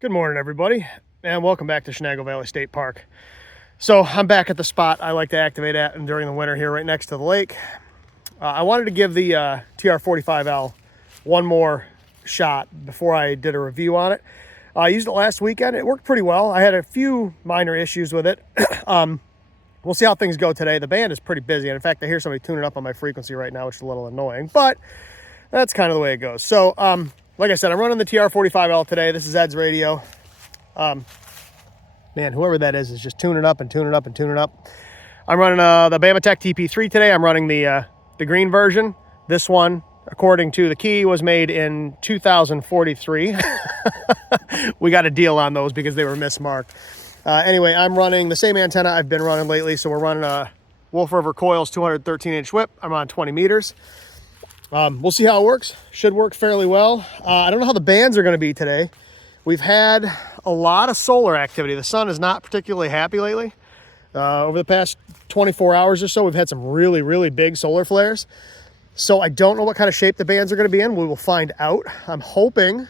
Good morning, everybody, and welcome back to Chenango Valley State Park. So I'm back at the spot I like to activate at and during the winter here right next to the lake. I wanted to give the TR-45L one more shot before I did a review on it. I used it last weekend. It worked pretty well. I had a few minor issues with it. We'll see how things go today. The band is pretty busy, and in fact, I hear somebody tuning up on my frequency right now, which is a little annoying, but that's kind of the way it goes. So, like I said, I'm running the TR-45L today. This is Ed's radio. Man, whoever that is just tuning up and tuning up and tuning up. I'm running the Bama Tech TP3 today. I'm running the green version. This one, according to the key, was made in 2043. We got a deal on those because they were mismarked. Anyway, I'm running the same antenna I've been running lately. So we're running a Wolf River Coils 213-inch whip. I'm on 20 meters. We'll see how it works. Should work fairly well. I don't know how the bands are going to be today. We've had a lot of solar activity. The sun is not particularly happy lately. Over the past 24 hours or so, we've had some really, really big solar flares. So I don't know what kind of shape the bands are going to be in. We will find out. I'm hoping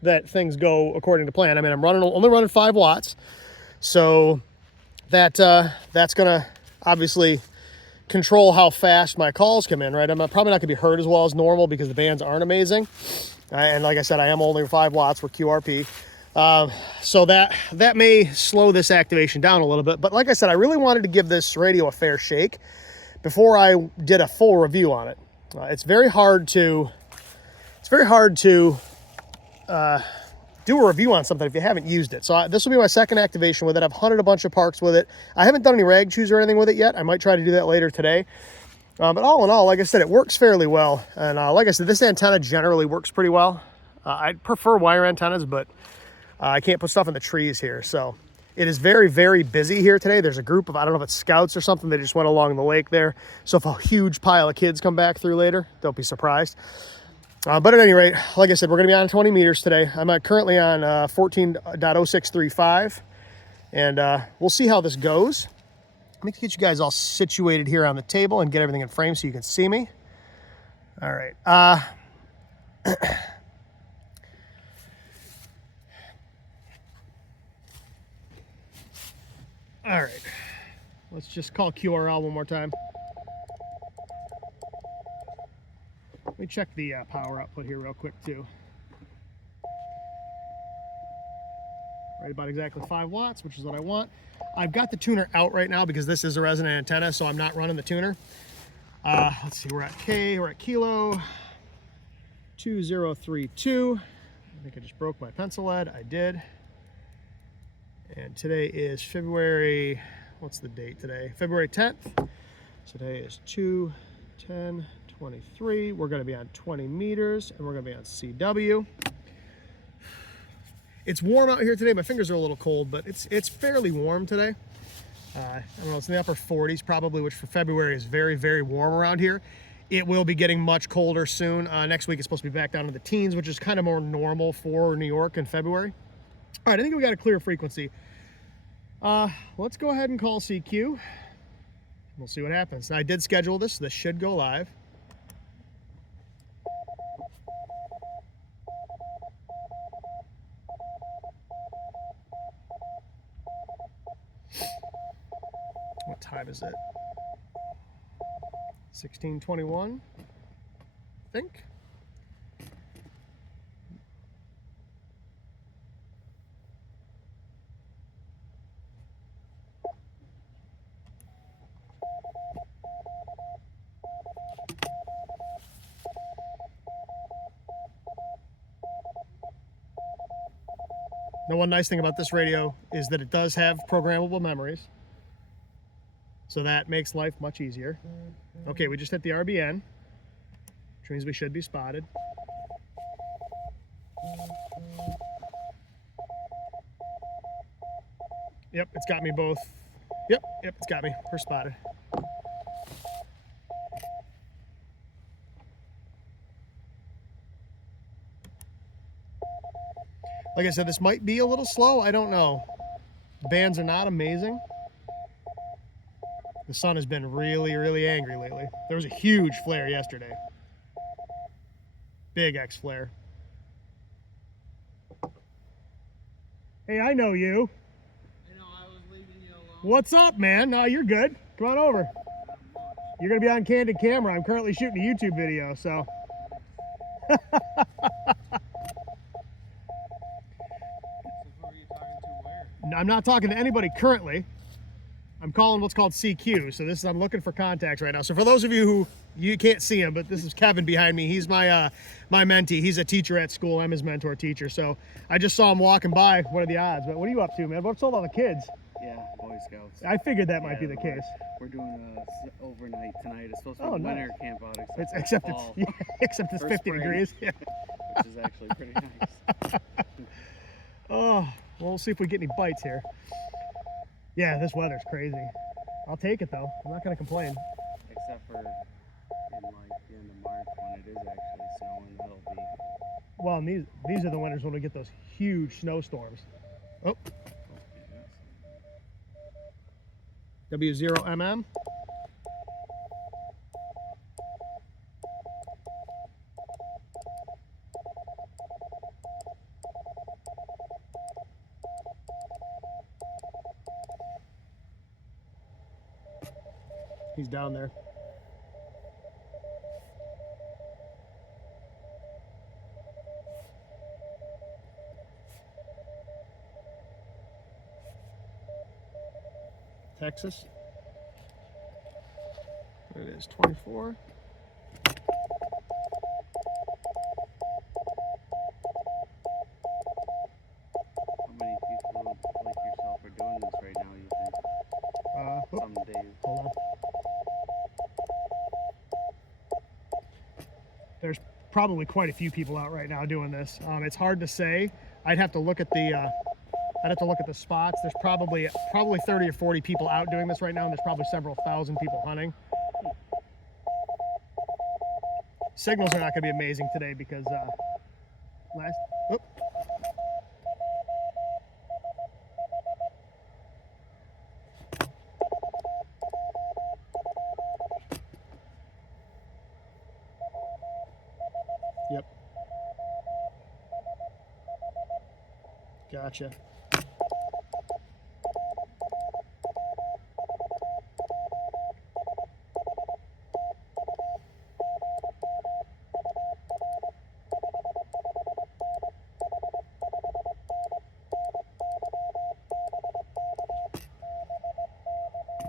that things go according to plan. I mean, I'm only running 5 watts. So that's going to obviously control how fast my calls come in, right? I'm probably not going to be heard as well as normal because the bands aren't amazing. And like I said, I am only 5 watts for QRP. So that may slow this activation down a little bit. But like I said, I really wanted to give this radio a fair shake before I did a full review on it. It's very hard to do a review on something if you haven't used it. So this will be my second activation with it. I've hunted a bunch of parks with it. I haven't done any rag chews or anything with it yet. I might try to do that later today. But all in all, like I said, it works fairly well. And like I said, this antenna generally works pretty well. I prefer wire antennas, but I can't put stuff in the trees here. So it is very, very busy here today. There's a group of, I don't know if it's scouts or something, they just went along the lake there. So if a huge pile of kids come back through later, don't be surprised. But at any rate, like I said, we're going to be on 20 meters today. I'm currently on 14.0635, and we'll see how this goes. Let me get you guys all situated here on the table and get everything in frame so you can see me. All right. All right. Let's just call QRL one more time. Let me check the power output here real quick too. Right about exactly 5 watts, which is what I want. I've got the tuner out right now because this is a resonant antenna, so I'm not running the tuner. Let's see, we're at kilo 2032. I think I just broke my pencil lead. I did. And today is February, what's the date today? February 10th. So today is 2/10/23. We're going to be on 20 meters and we're going to be on CW. It's warm out here today. My fingers are a little cold, but it's fairly warm today. I don't know, it's in the upper 40s probably, which for February is very, very warm around here. It will be getting much colder soon. Next week it's supposed to be back down to the teens, which is kind of more normal for New York in February. All right, I think we got a clear frequency. Let's go ahead and call CQ. We'll see what happens. Now, I did schedule this, so this should go live. What time is it? 16:21, I think. The one nice thing about this radio is that it does have programmable memories. So that makes life much easier. Okay, we just hit the RBN, which means we should be spotted. Yep, it's got me both. Yep, it's got me. We're spotted. Like I said, this might be a little slow. I don't know. The bands are not amazing. The sun has been really, really angry lately. There was a huge flare yesterday. Big X flare. Hey, I know you. I know, I was leaving you alone. What's up, man? No, you're good. Come on over. You're going to be on candid camera. I'm currently shooting a YouTube video, so. So who are you talking to where? I'm not talking to anybody currently. I'm calling what's called CQ. So this is, I'm looking for contacts right now. So for those of you who, you can't see him, but this is Kevin behind me. He's my my mentee. He's a teacher at school. I'm his mentor teacher. So I just saw him walking by. What are the odds? But what are you up to, man? What's all the kids? Yeah, Boy Scouts. I figured that might be the case. We're doing a overnight tonight. It's supposed to be Oh, a nice. winter camp out Except fall, it's except it's or 50 spring, degrees. Yeah. which is actually pretty nice. Oh, well, we'll see if we get any bites here. Yeah, this weather's crazy. I'll take it though. I'm not gonna complain. Except for in like the end of March when it is actually snowing, that'll be. Well, and these are the winters when we get those huge snowstorms. Oh, W0MM. He's down there. Texas. There it is, 24. How many people like yourself are doing this right now, you think? Some days. Hold on. There's probably quite a few people out right now doing this. It's hard to say. I'd have to look at the spots. There's probably 30 or 40 people out doing this right now, and there's probably several thousand people hunting. Signals are not going to be amazing today because Yep. Gotcha.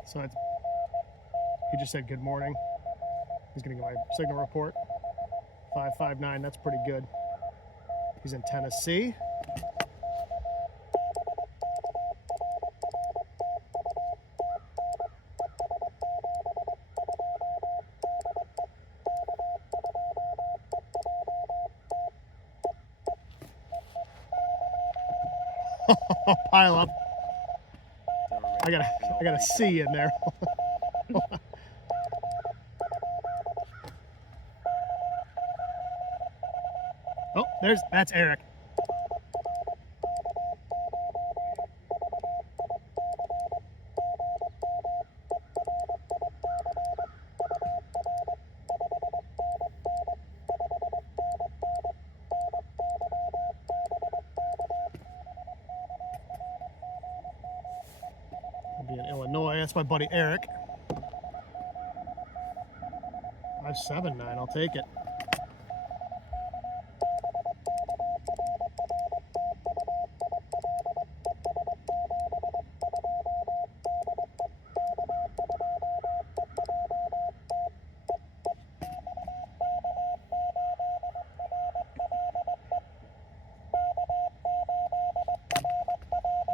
So he just said good morning. He's gonna get my signal report. 559, that's pretty good. He's in Tennessee. Pile up. I got a C in there. Oh, that's Eric. I'll be in Illinois. That's my buddy Eric. 579, I'll take it.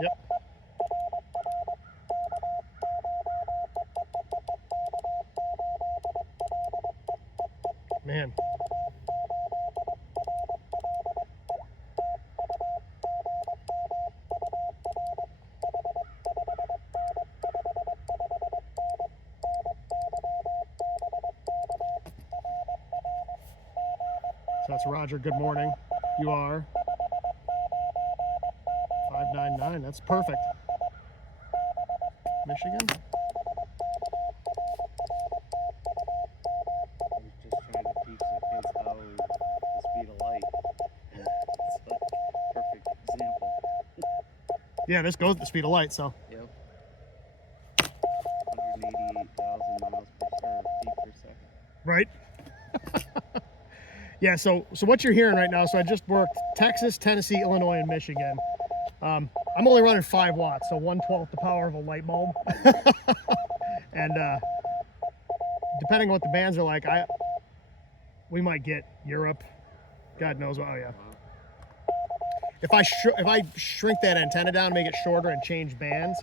Yep. Man. So that's Roger, good morning. You are 599, that's perfect. Michigan. I was just trying to teach the kids how the speed of light. And it's like a perfect example. Yeah, this goes at the speed of light, so. Yep. 188,000 miles feet per second. Right? Yeah, so what you're hearing right now, so I just worked Texas, Tennessee, Illinois, and Michigan. I'm only running 5 watts, so 1/12 the power of a light bulb. And depending on what the bands are like, we might get Europe. God knows what. Oh yeah. If I shrink that antenna down, make it shorter, and change bands,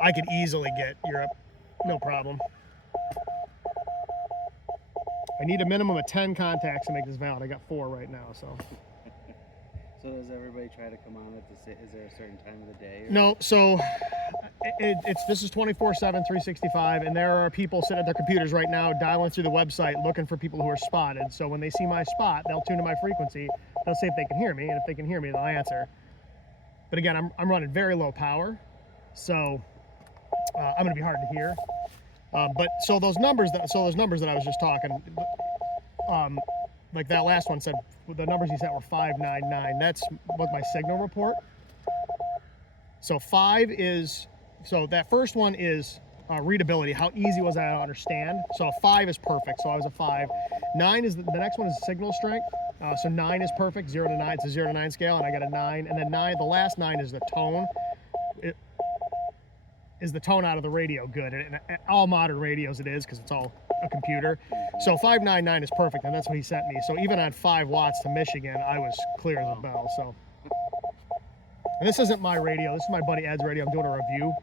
I could easily get Europe, no problem. I need a minimum of 10 contacts to make this valid. I got 4 right now, so. So does everybody try to come on at the is there a certain time of the day? Or? No, so this is 24/7, 365, and there are people sitting at their computers right now dialing through the website looking for people who are spotted. So when they see my spot, they'll tune to my frequency. They'll see if they can hear me, and if they can hear me, they'll answer. But again, I'm running very low power, so I'm going to be hard to hear. But so those numbers that I was just talking, like that last one said, the numbers he sent were 599. That's what my signal report. So 5 is, so that first one is readability. How easy was that to understand? So a 5 is perfect. So I was a 5. 9 is the next one is signal strength. So 9 is perfect. 0 to 9. It's a 0 to 9 scale, and I got a 9. And then 9, the last 9 is the tone. Is the tone out of the radio good? And all modern radios it is, because it's all a computer. So 599 is perfect, and that's what he sent me. So even on 5 watts to Michigan, I was clear as a bell. So, and this isn't my radio. This is my buddy Ed's radio. I'm doing a review.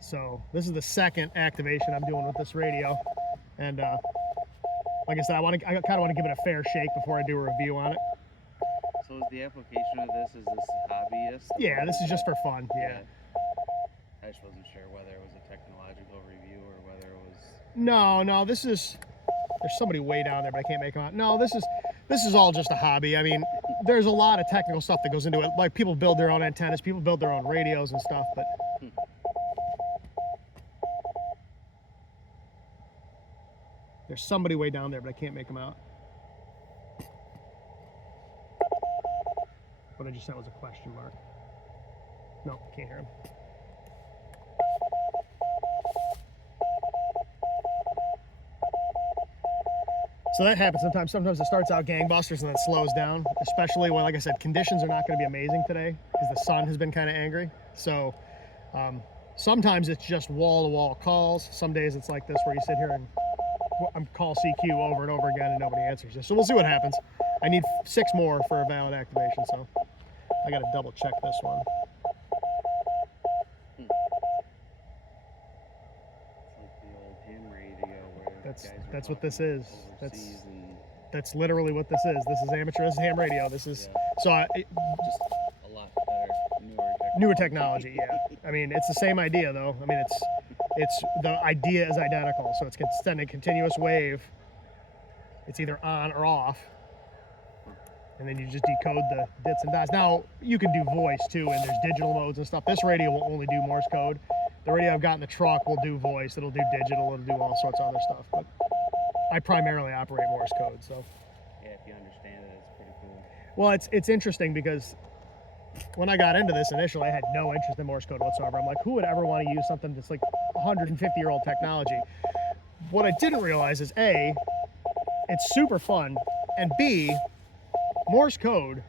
So this is the second activation I'm doing with this radio, and like I said, I kind of want to give it a fair shake before I do a review on it. So is the application of this, is this hobbyist? Yeah, this is just for fun. Yeah. I just wasn't sure whether it was a technological review or whether it was. No, this is. There's somebody way down there, but I can't make them out. No, this is all just a hobby. I mean, there's a lot of technical stuff that goes into it. Like people build their own antennas, people build their own radios and stuff, but. There's somebody way down there, but I can't make them out. What I just said was a question mark. No, can't hear him. So that happens sometimes. Sometimes it starts out gangbusters and then slows down, especially when, like I said, conditions are not going to be amazing today because the sun has been kind of angry. So sometimes it's just wall-to-wall calls. Some days it's like this where you sit here and I'm call CQ over and over again and nobody answers you. So we'll see what happens. I need 6 more for a valid activation, so I got to double check this one. It's like the old ham radio where That's what this is. And That's literally what this is. This is amateur. This is ham radio. This is just a lot better, newer technology. Yeah, I mean it's the same idea though. I mean it's the idea is identical. So it's sending a continuous wave. It's either on or off. And then you just decode the dits and dots. Now, you can do voice too, and there's digital modes and stuff. This radio will only do Morse code. The radio I've got in the truck will do voice, it'll do digital, it'll do all sorts of other stuff. But I primarily operate Morse code, so. Yeah, if you understand it, it's pretty cool. Well, it's interesting because when I got into this initially, I had no interest in Morse code whatsoever. I'm like, who would ever want to use something that's like 150-year-old technology? What I didn't realize is A, it's super fun, and B, Morse code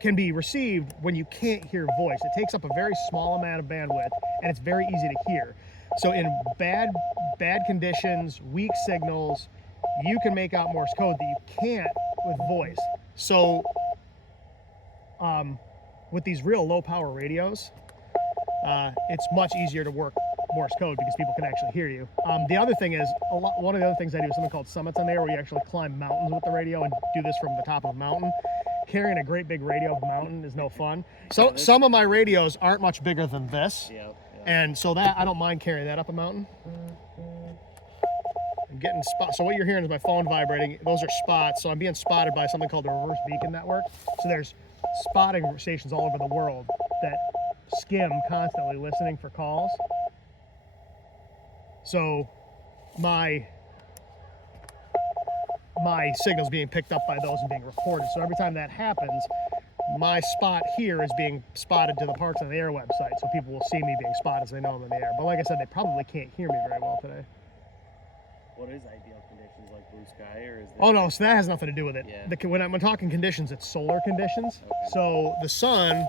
can be received when you can't hear voice. It takes up a very small amount of bandwidth, and it's very easy to hear. So in bad conditions, weak signals, you can make out Morse code that you can't with voice. So with these real low power radios, it's much easier to work Morse code because people can actually hear you. The other thing is, one of the other things I do is something called summits on the air, where you actually climb mountains with the radio and do this from the top of a mountain. Carrying a great big radio up a mountain is no fun. So some of my radios aren't much bigger than this. Yep. And so that I don't mind carrying that up a mountain. I'm getting spot. So what you're hearing is my phone vibrating. Those are spots. So I'm being spotted by something called the Reverse Beacon Network. So there's spotting stations all over the world that skim constantly listening for calls. So my signal's being picked up by those and being reported. So every time that happens, my spot here is being spotted to the Parks on the Air website, so people will see me being spotted as they know I'm in the air. But like I said, they probably can't hear me very well today. What is ideal conditions, like blue sky, or is there... Oh no, so that has nothing to do with it. Yeah. When I'm talking conditions, it's solar conditions. Okay. So the sun,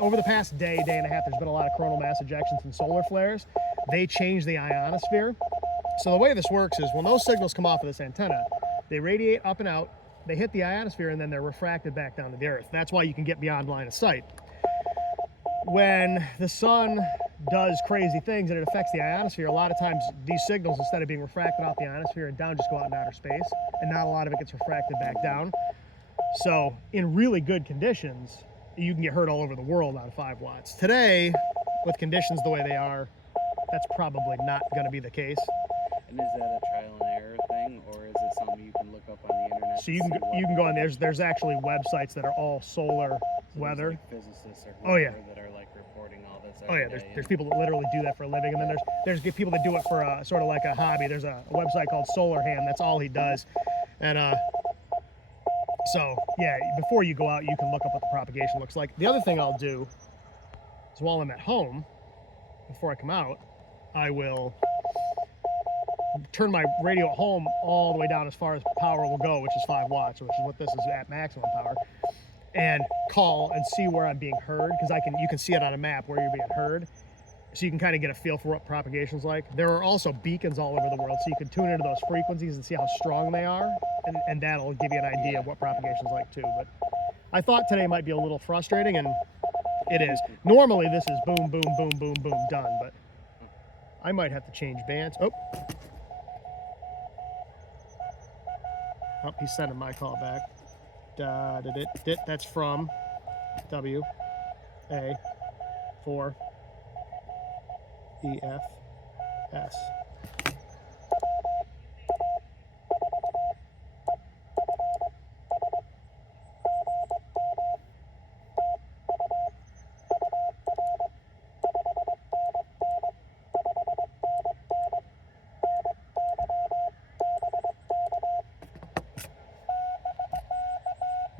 over the past day and a half, there's been a lot of coronal mass ejections and solar flares. They change the ionosphere. So the way this works is when those signals come off of this antenna, they radiate up and out, they hit the ionosphere, and then they're refracted back down to the earth. That's why you can get beyond line of sight. When the sun does crazy things and it affects the ionosphere, a lot of times these signals, instead of being refracted off the ionosphere and down, just go out in outer space, and not a lot of it gets refracted back down. So in really good conditions, you can get heard all over the world on 5 watts. Today, with conditions the way they are, that's probably not going to be the case. And is that a trial and error thing, or is it something you can look up on the internet? So you can go on. There's actually websites that are all solar weather. Like physicists or whoever that are like reporting all this. Oh yeah, there's people that literally do that for a living, and then there's people that do it for sort of like a hobby. There's a website called Solar Ham. That's all he does, and so yeah, before you go out, you can look up what the propagation looks like. The other thing I'll do is while I'm at home, before I come out, I will turn my radio at home all the way down as far as power will go, which is 5 watts, which is what this is at maximum power, and call and see where I'm being heard, because you can see it on a map where you're being heard, so you can kind of get a feel for what propagation's like. There are also beacons all over the world, so you can tune into those frequencies and see how strong they are, and that'll give you an idea of what propagation's like too. But I thought today might be a little frustrating, and it is. Normally this is boom, boom, boom, boom, boom, done, but I might have to change bands. Oh, he's sending my call back. That's from WA4EFS.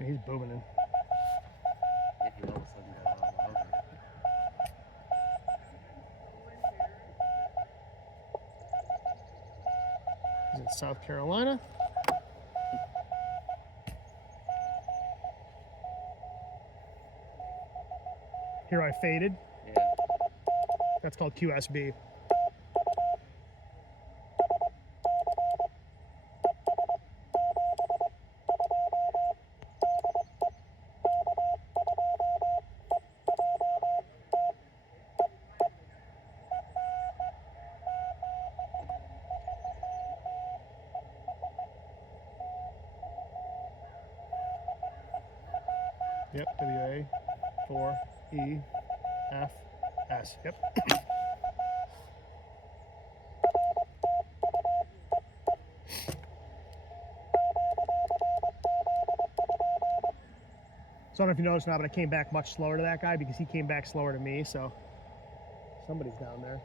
He's booming in. Yeah, he all of a sudden got a lot louder. He's in South Carolina. Here I faded. Yeah. That's called QSB. Yep, WA4EFS. Yep. So I don't know if you noticed now, but I came back much slower to that guy because he came back slower to me, so somebody's down there.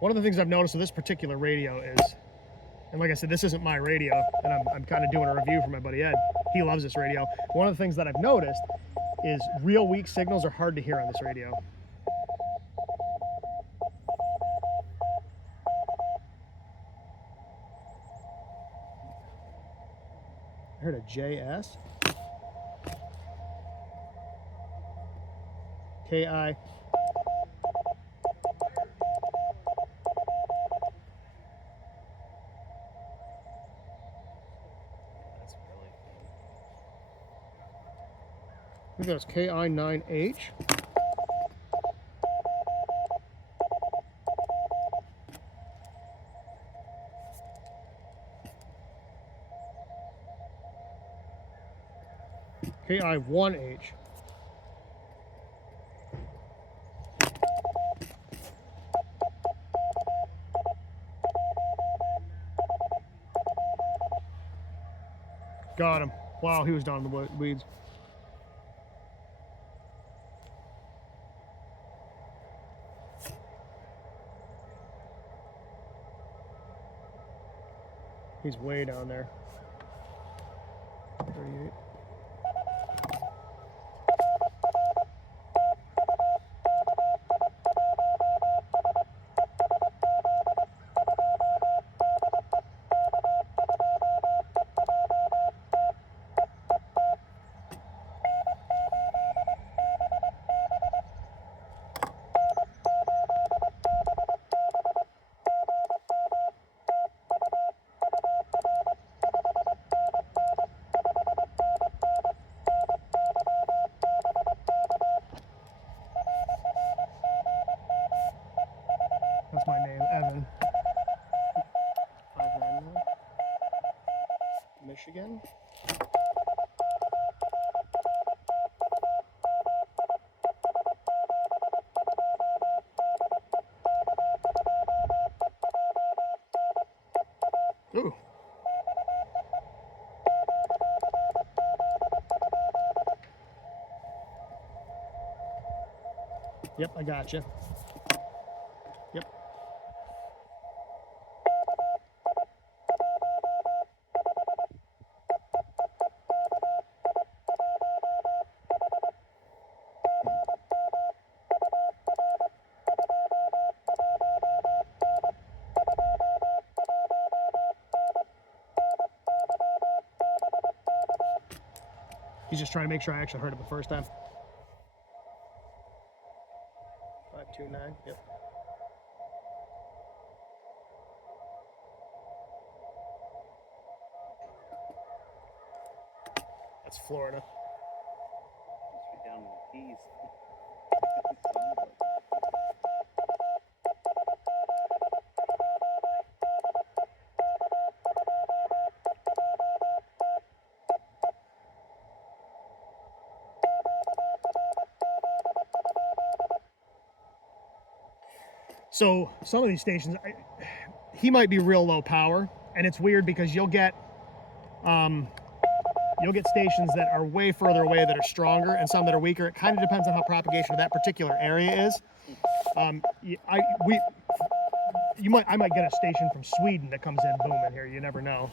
One of the things I've noticed with this particular radio is, and like I said, this isn't my radio, and I'm kind of doing a review for my buddy Ed. He loves this radio. One of the things that I've noticed is real weak signals are hard to hear on this radio. I heard a JS. KI. That's really cool. I think that's KI9H. KI1H. Got him. Wow, he was down in the weeds. He's way down there. 38. That's my name, Evan. 591. Michigan. Ooh. Yep, I got you. Yep. He's just trying to make sure I actually heard it the first time. 529, yep. That's Florida. Must be down in the Keys. So some of these stations, he might be real low power, and it's weird because you'll get stations that are way further away that are stronger, and some that are weaker. It kind of depends on how propagation of that particular area is. I might get a station from Sweden that comes in booming here. You never know.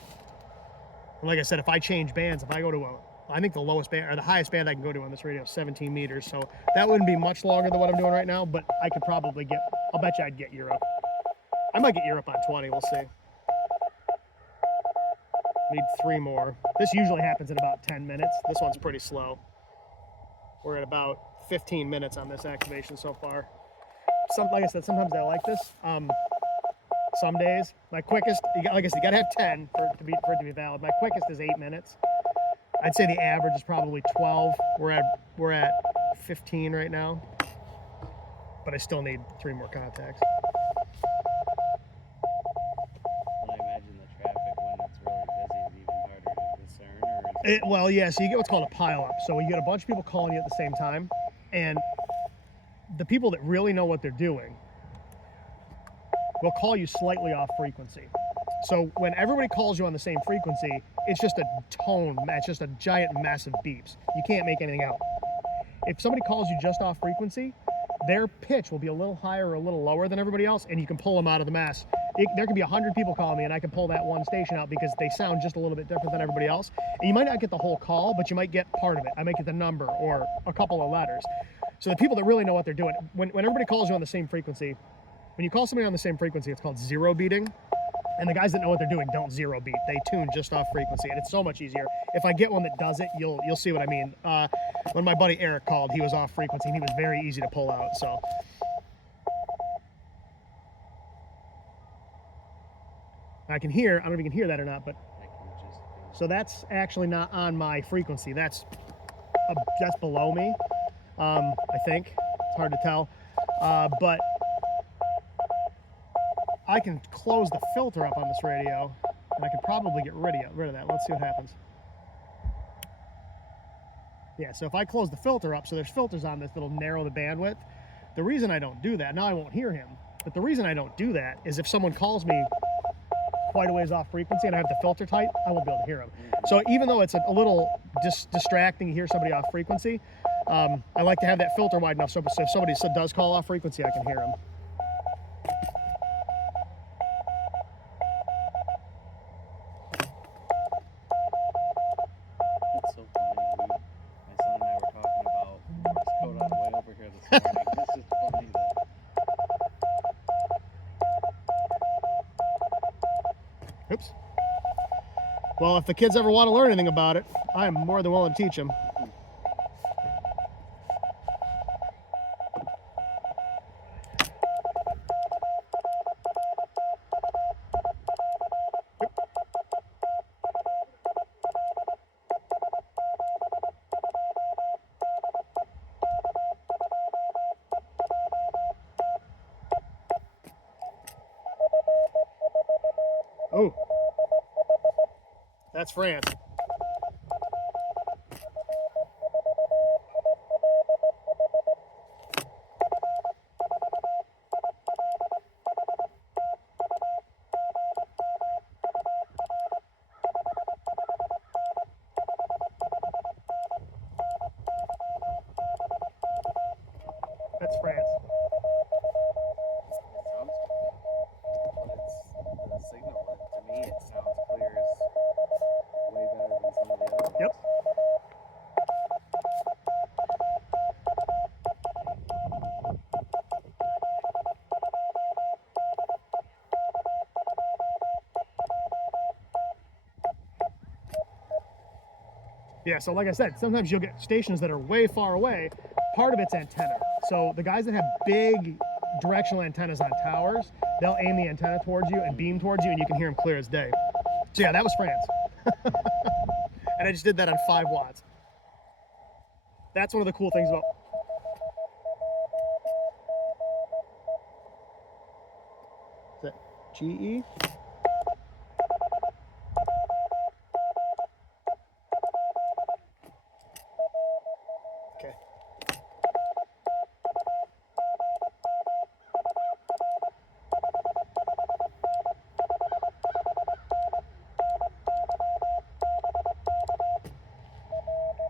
And like I said, if I change bands, if I go to I think the lowest band or the highest band I can go to on this radio is 17 meters. So that wouldn't be much longer than what I'm doing right now, but I could probably get, I'll bet you I'd get Europe. I might get Europe on 20, we'll see. Need 3 more. This usually happens in about 10 minutes. This one's pretty slow. We're at about 15 minutes on this activation so far. Like I said, sometimes I like this. Some days, my quickest, like I said, you gotta have 10 for it to be valid. My quickest is 8 minutes. I'd say the average is probably 12. We're at 15 right now, but I still need 3 more contacts. And I imagine the traffic when it's really busy is even harder to discern. Or is Well, yeah. So you get what's called a pile-up. So you get a bunch of people calling you at the same time, and the people that really know what they're doing will call you slightly off frequency. So when everybody calls you on the same frequency, it's just a tone match, just a giant massive beeps. You can't make anything out. If somebody calls you just off frequency, their pitch will be a little higher or a little lower than everybody else, and you can pull them out of the mass. There could be 100 people calling me, and I can pull that one station out because they sound just a little bit different than everybody else. And you might not get the whole call, but you might get part of it. I might get the number or a couple of letters. So the people that really know what they're doing, when everybody calls you on the same frequency, when you call somebody on the same frequency, it's called zero beating. And the guys that know what they're doing don't zero beat. They tune just off frequency, and it's so much easier. If I get one that does it, you'll see what I mean. When my buddy Eric called, he was off frequency, and he was very easy to pull out. So I can hear. I don't know if you can hear that or not, but so that's actually not on my frequency. That's below me. I think it's hard to tell, but I can close the filter up on this radio, and I can probably get rid of that. Let's see what happens. Yeah, so if I close the filter up, so there's filters on this that'll narrow the bandwidth. The reason I don't do that, now I won't hear him, but the reason I don't do that is if someone calls me quite a ways off frequency and I have the filter tight, I won't be able to hear him. So even though it's a little distracting to hear somebody off frequency, I like to have that filter wide enough so if somebody does call off frequency, I can hear him. Oops. Well, if the kids ever want to learn anything about it, I am more than willing to teach them. Oh, that's France. That's France. The signal, to me, it sounds clear as way better than some of the other ones. Yep. Yeah, so like I said, sometimes you'll get stations that are way far away. Part of it's antenna. So the guys that have big directional antennas on towers, they'll aim the antenna towards you and beam towards you, and you can hear them clear as day. So yeah, that was France. And I just did that on 5 watts. That's one of the cool things about... Is that GE? Okay.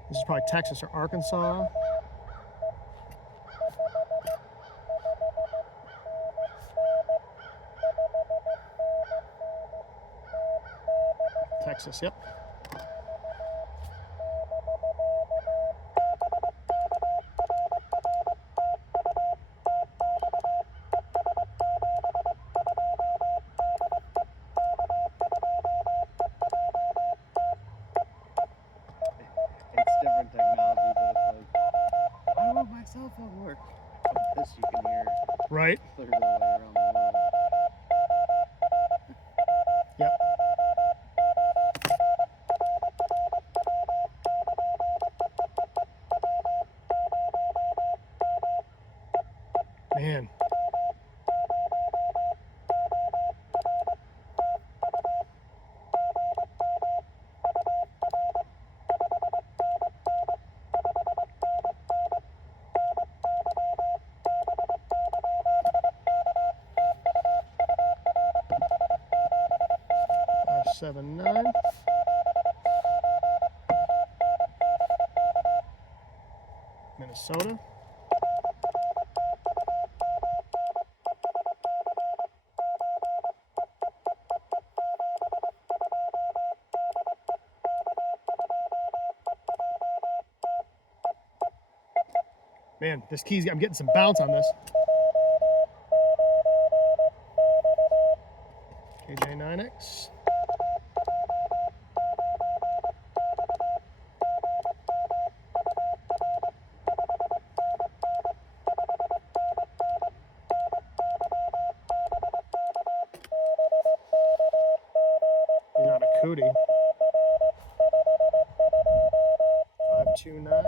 This is probably Texas or Arkansas. Texas, yep. It's different technology, but it's like, why won't my cell phone work? This you can hear Right. clear the way around the world. Yep. Man. Seven nine. Minnesota. Man, this key's, I'm getting some bounce on this. KJ9X. He's on a cootie. 529.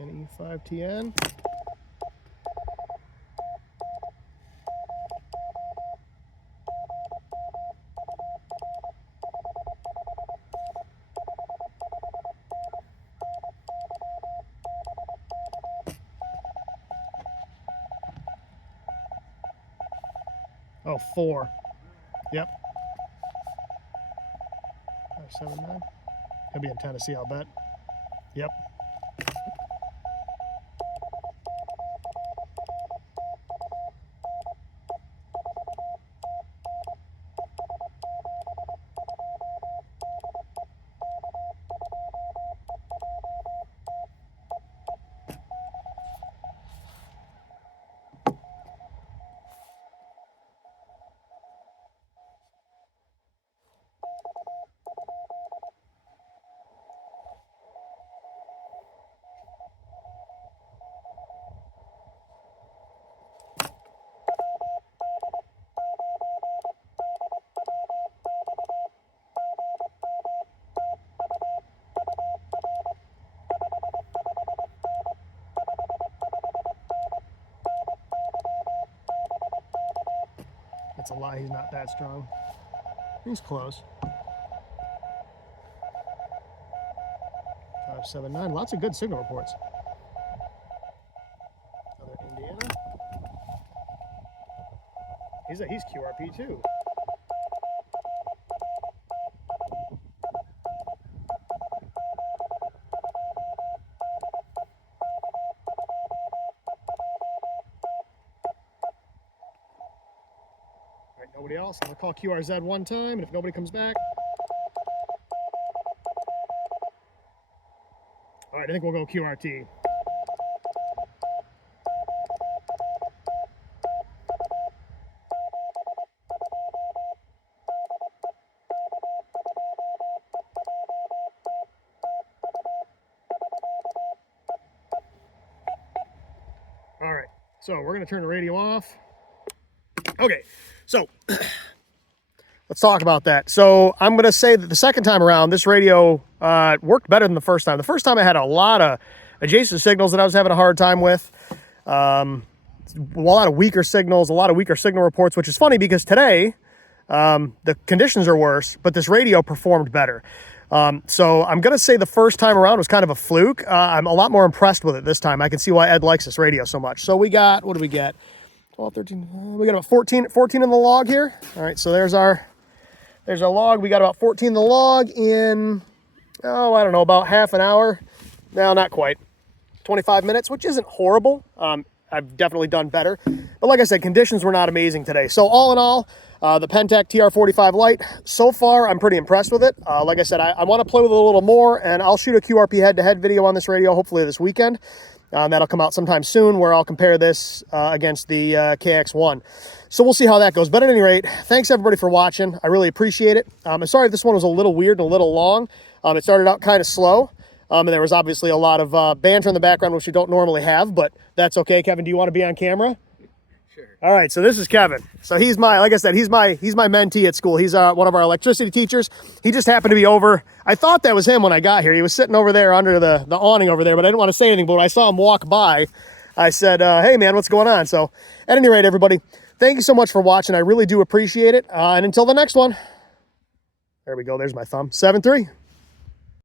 And E5TN. Oh, 4. Yep. 579. He'll be in Tennessee, I'll bet. Yep. That's a lie, he's not that strong. He's close. 579, lots of good signal reports. Another Indiana. He's QRP too. All right, nobody else. I'll call QRZ one time, and if nobody comes back. All right, I think we'll go QRT. All right, so we're gonna turn the radio off. Okay, so let's talk about that. So I'm going to say that the second time around, this radio worked better than the first time. The first time I had a lot of adjacent signals that I was having a hard time with. A lot of weaker signals, a lot of weaker signal reports, which is funny because today the conditions are worse, but this radio performed better. So I'm going to say the first time around was kind of a fluke. I'm a lot more impressed with it this time. I can see why Ed likes this radio so much. So we got, what do we get? 12, 13, we got about 14 in the log here. All right, so there's our log. We got about 14 in the log in, oh, I don't know, about half an hour. No, not quite. 25 minutes, which isn't horrible. I've definitely done better. But like I said, conditions were not amazing today. So all in all, the Pentec TR-45 Lite, so far, I'm pretty impressed with it. Like I said, I want to play with it a little more, and I'll shoot a QRP head-to-head video on this radio, hopefully this weekend. That'll come out sometime soon where I'll compare this against the KX1. So we'll see how that goes. But at any rate, thanks everybody for watching. I really appreciate it. I'm sorry if this one was a little weird and a little long. It started out kind of slow. And there was obviously a lot of banter in the background, which we don't normally have, but that's okay. Kevin, do you want to be on camera? Sure. All right, so this is Kevin. So he's my, like I said, he's my mentee at school. He's one of our electricity teachers. He just happened to be over. I thought that was him when I got here. He was sitting over there under the awning over there, but I didn't want to say anything. But when I saw him walk by, I said, hey man, what's going on? So at any rate, everybody, thank you so much for watching. I really do appreciate it. And until the next one, there we go. There's my thumb. 7-3.